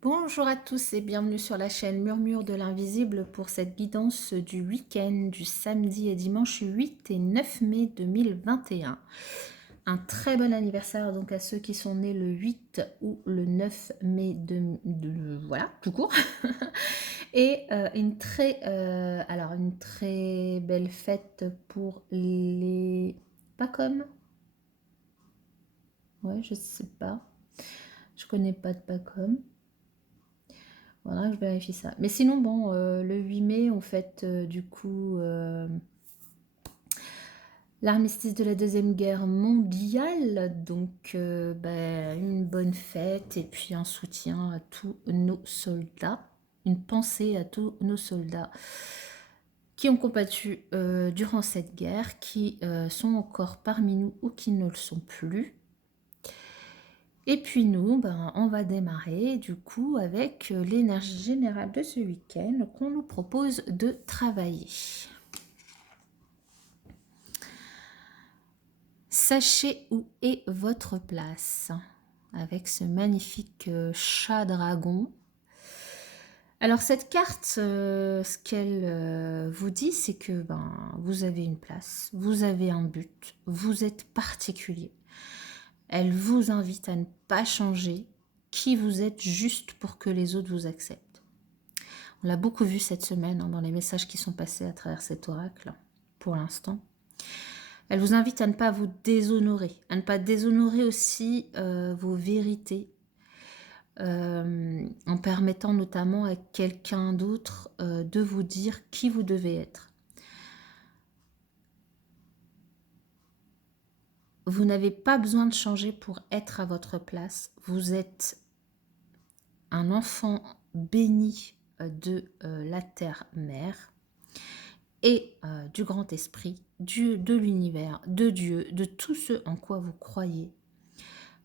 Bonjour à tous et bienvenue sur la chaîne Murmure de l'Invisible pour cette guidance du week-end du samedi et dimanche 8 et 9 mai 2021. Un très bon anniversaire donc à ceux qui sont nés le 8 ou le 9 mai voilà, tout court. Et une très belle fête pour les Pacom. Ouais, je sais pas. Je connais pas de Pacom. Voilà, je vérifie ça. Mais sinon, bon, le 8 mai, on fête du coup l'armistice de la Deuxième Guerre mondiale. Donc, une bonne fête et puis un soutien à tous nos soldats. Une pensée à tous nos soldats qui ont combattu durant cette guerre, qui sont encore parmi nous ou qui ne le sont plus. Et puis nous, on va démarrer du coup avec l'énergie générale de ce week-end qu'on nous propose de travailler. Sachez où est votre place avec ce magnifique chat dragon. Alors cette carte, ce qu'elle vous dit, c'est que vous avez une place, vous avez un but, vous êtes particulier. Elle vous invite à ne pas changer qui vous êtes juste pour que les autres vous acceptent. On l'a beaucoup vu cette semaine dans les messages qui sont passés à travers cet oracle, pour l'instant. Elle vous invite à ne pas vous déshonorer, à ne pas déshonorer aussi vos vérités, en permettant notamment à quelqu'un d'autre de vous dire qui vous devez être. Vous n'avez pas besoin de changer pour être à votre place. Vous êtes un enfant béni de la terre-mère et du grand esprit, de l'univers, de Dieu, de tout ce en quoi vous croyez.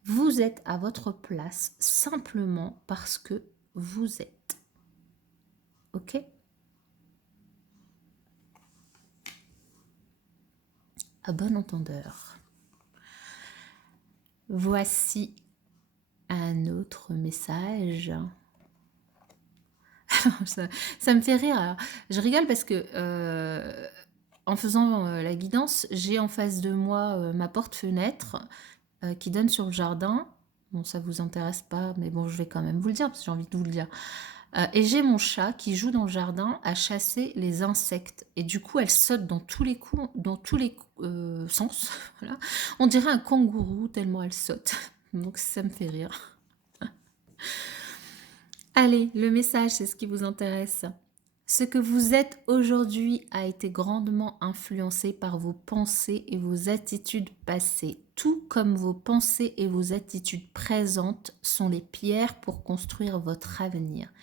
Vous êtes à votre place simplement parce que vous êtes. Ok? À bon entendeur. Voici un autre message. ça me fait rire. Alors, je rigole parce que en faisant la guidance, j'ai en face de moi ma porte-fenêtre qui donne sur le jardin. Bon, ça vous intéresse pas, mais bon, je vais quand même vous le dire parce que j'ai envie de vous le dire. Et j'ai mon chat qui joue dans le jardin à chasser les insectes. Et du coup, elle saute dans tous les coups, dans tous les sens. Voilà. On dirait un kangourou tellement elle saute. Donc ça me fait rire. Allez, le message, c'est ce qui vous intéresse. Ce que vous êtes aujourd'hui a été grandement influencé par vos pensées et vos attitudes passées, tout comme vos pensées et vos attitudes présentes sont les pierres pour construire votre avenir.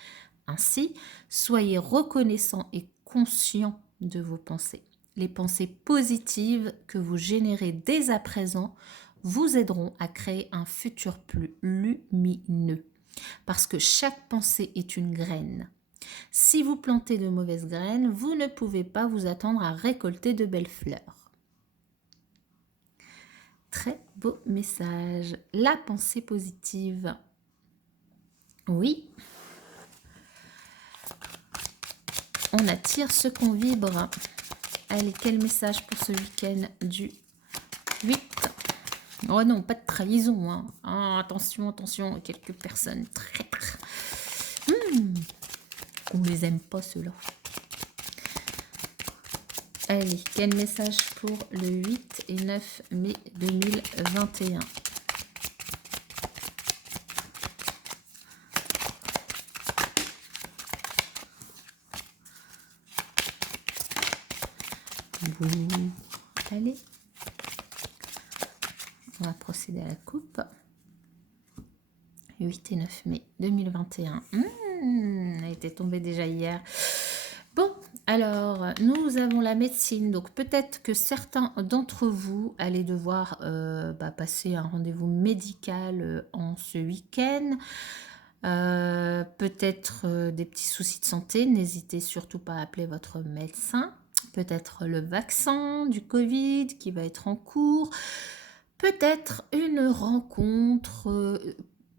Ainsi, soyez reconnaissant et conscient de vos pensées. Les pensées positives que vous générez dès à présent vous aideront à créer un futur plus lumineux. Parce que chaque pensée est une graine. Si vous plantez de mauvaises graines, vous ne pouvez pas vous attendre à récolter de belles fleurs. Très beau message. La pensée positive. Oui. On attire ce qu'on vibre. Allez, quel message pour ce week-end du 8? Oh non, pas de trahison. Hein. Ah, attention, attention, quelques personnes traîtres. On les aime pas, ceux-là. Allez, quel message pour le 8 et 9 mai 2021? Allez, on va procéder à la coupe. 8 et 9 mai 2021. Elle était tombée déjà hier. Bon, alors, nous avons la médecine. Donc, peut-être que certains d'entre vous allaient devoir passer un rendez-vous médical en ce week-end. Peut-être des petits soucis de santé. N'hésitez surtout pas à appeler votre médecin. Peut-être le vaccin du Covid qui va être en cours. Peut-être une rencontre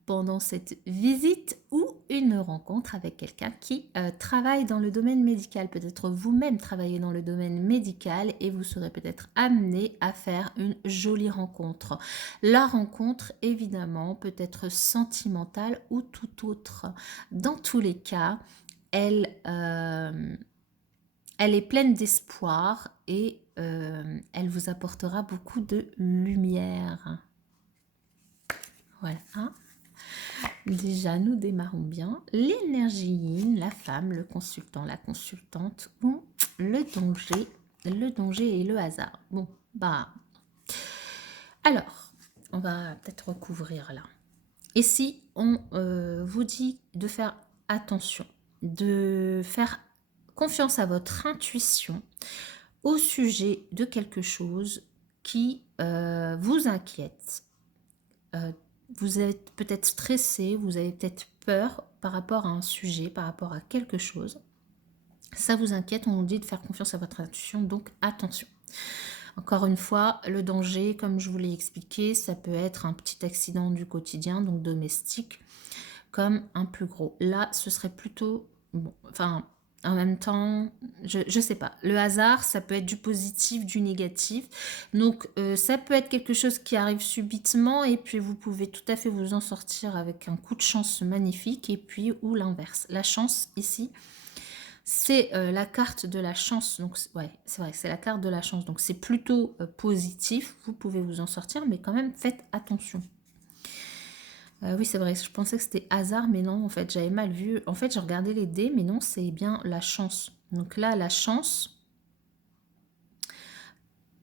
pendant cette visite ou une rencontre avec quelqu'un qui travaille dans le domaine médical. Peut-être vous-même travaillez dans le domaine médical et vous serez peut-être amené à faire une jolie rencontre. La rencontre, évidemment, peut être sentimentale ou tout autre. Dans tous les cas, elle est pleine d'espoir et elle vous apportera beaucoup de lumière. Voilà. Déjà, nous démarrons bien. L'énergie yin, la femme, le consultant, la consultante, ou le danger et le hasard. Bon, bah... Alors, on va peut-être recouvrir là. Et si on vous dit de faire attention, de faire confiance à votre intuition au sujet de quelque chose qui vous inquiète, vous êtes peut-être stressé, vous avez peut-être peur par rapport à un sujet, par rapport à quelque chose. Ça vous inquiète, on vous dit de faire confiance à votre intuition, donc attention. Encore une fois, le danger, comme je vous l'ai expliqué, ça peut être un petit accident du quotidien, donc domestique, comme un plus gros. Là, ce serait plutôt... Bon, enfin, en même temps, je sais pas. Le hasard, ça peut être du positif, du négatif. Donc, ça peut être quelque chose qui arrive subitement et puis vous pouvez tout à fait vous en sortir avec un coup de chance magnifique et puis ou l'inverse. La chance, ici, c'est la carte de la chance. Donc, ouais, c'est vrai, c'est la carte de la chance. Donc, c'est plutôt positif. Vous pouvez vous en sortir, mais quand même, faites attention. Oui, c'est vrai, je pensais que c'était hasard, mais non, en fait, j'avais mal vu. En fait, j'ai regardé les dés, mais non, c'est bien la chance. Donc là, la chance,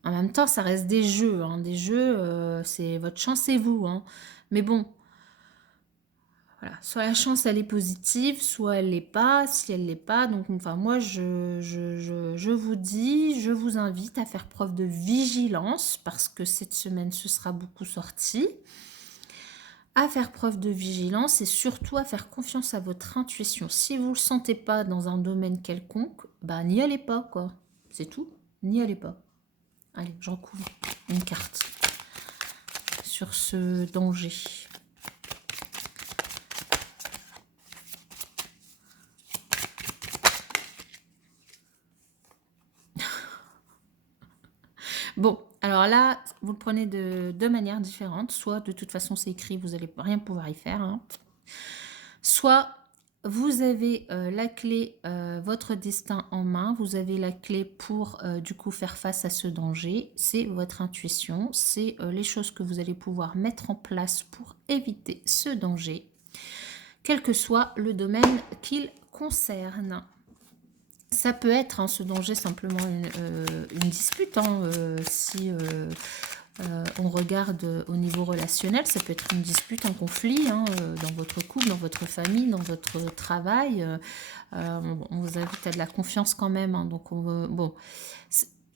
en même temps, ça reste des jeux. Hein. Des jeux, c'est votre chance, c'est vous. Hein. Mais bon, voilà. Soit la chance, elle est positive, soit elle l'est pas. Si elle l'est pas, donc, enfin, moi, je vous dis, je vous invite à faire preuve de vigilance, parce que cette semaine, ce sera beaucoup sorti. À faire preuve de vigilance et surtout à faire confiance à votre intuition. Si vous ne le sentez pas dans un domaine quelconque, bah n'y allez pas, quoi. C'est tout, n'y allez pas. Allez, j'en couvre une carte sur ce danger. Bon, alors là, vous le prenez de deux manières différentes. Soit, de toute façon, c'est écrit, vous n'allez rien pouvoir y faire. Hein. Soit, vous avez la clé, votre destin en main. Vous avez la clé pour, du coup, faire face à ce danger. C'est votre intuition. C'est les choses que vous allez pouvoir mettre en place pour éviter ce danger, quel que soit le domaine qu'il concerne. Ça peut être, hein, ce danger, simplement une dispute. Hein, si on regarde au niveau relationnel, ça peut être une dispute, un conflit hein, dans votre couple, dans votre famille, dans votre travail. On vous invite à de la confiance quand même. Hein, donc, bon,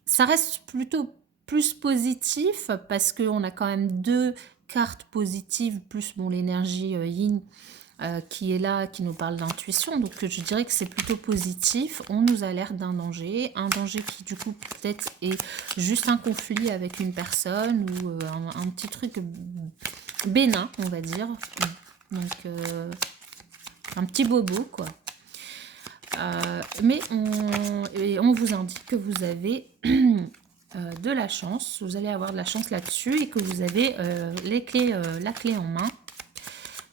ça reste plutôt plus positif parce qu'on a quand même deux cartes positives, plus bon, l'énergie yin qui est là, qui nous parle d'intuition. Donc je dirais que c'est plutôt positif. On nous alerte d'un danger. Un danger qui du coup peut-être est juste un conflit avec une personne ou un petit truc bénin, on va dire. Donc un petit bobo quoi. Mais on vous indique que vous avez de la chance. Vous allez avoir de la chance là-dessus et que vous avez la clé en main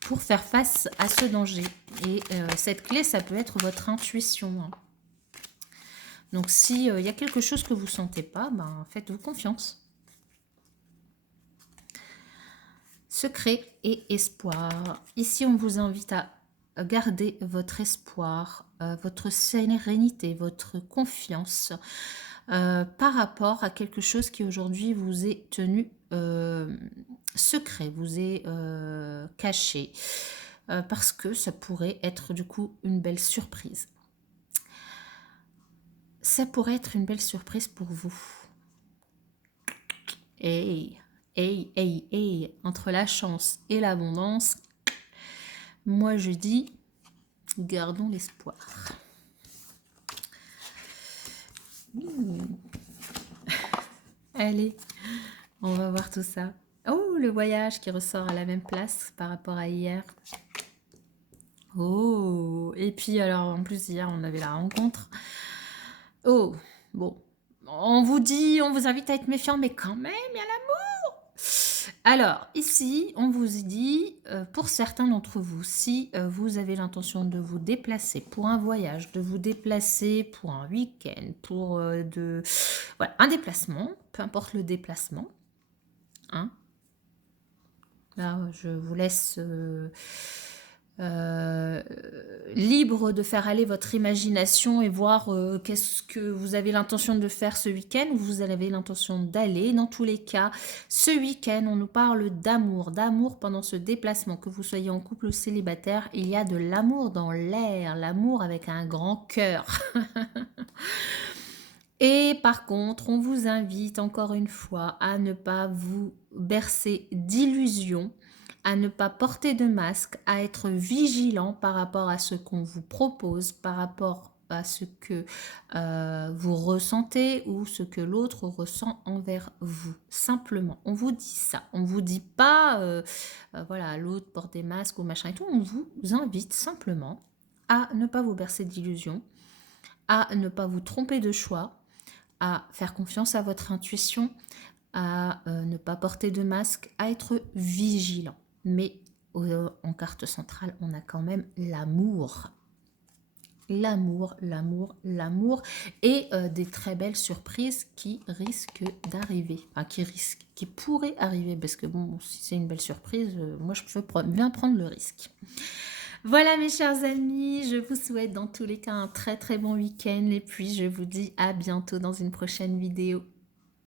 pour faire face à ce danger. Et cette clé, ça peut être votre intuition. Hein. Donc, s'il y a quelque chose que vous ne sentez pas, ben, faites-vous confiance. Secret et espoir. Ici, on vous invite à garder votre espoir, votre sérénité, votre confiance par rapport à quelque chose qui aujourd'hui vous est tenu secret, vous est caché, parce que ça pourrait être du coup une belle surprise. Ça pourrait être une belle surprise pour vous. Hey, entre la chance et l'abondance, moi je dis, gardons l'espoir. Allez, on va voir tout ça. Oh, le voyage qui ressort à la même place par rapport à hier. Oh, Et puis alors, en plus, hier, on avait la rencontre. Oh, bon. On vous invite à être méfiant, mais quand même, il y a l'amour. Alors, ici, on vous dit, pour certains d'entre vous, si vous avez l'intention de vous déplacer pour un voyage, de vous déplacer pour un week-end, pour voilà, un déplacement, peu importe le déplacement, hein. Là, je vous laisse libre de faire aller votre imagination et voir qu'est-ce que vous avez l'intention de faire ce week-end ou vous avez l'intention d'aller. Dans tous les cas, ce week-end, on nous parle d'amour pendant ce déplacement, que vous soyez en couple ou célibataire, il y a de l'amour dans l'air, l'amour avec un grand cœur. Et par contre, on vous invite encore une fois à ne pas vous bercer d'illusions, à ne pas porter de masque, à être vigilant par rapport à ce qu'on vous propose, par rapport à ce que vous ressentez ou ce que l'autre ressent envers vous. Simplement, on vous dit ça. On ne vous dit pas, voilà, l'autre porte des masques ou machin et tout. On vous invite simplement à ne pas vous bercer d'illusions, à ne pas vous tromper de choix, à faire confiance à votre intuition, à ne pas porter de masque, à être vigilant. Mais en carte centrale, on a quand même l'amour. L'amour, l'amour, l'amour et des très belles surprises qui risquent d'arriver. Enfin, qui pourraient arriver. Parce que bon, si c'est une belle surprise, moi je peux bien prendre le risque. Voilà mes chers amis, je vous souhaite dans tous les cas un très très bon week-end et puis je vous dis à bientôt dans une prochaine vidéo.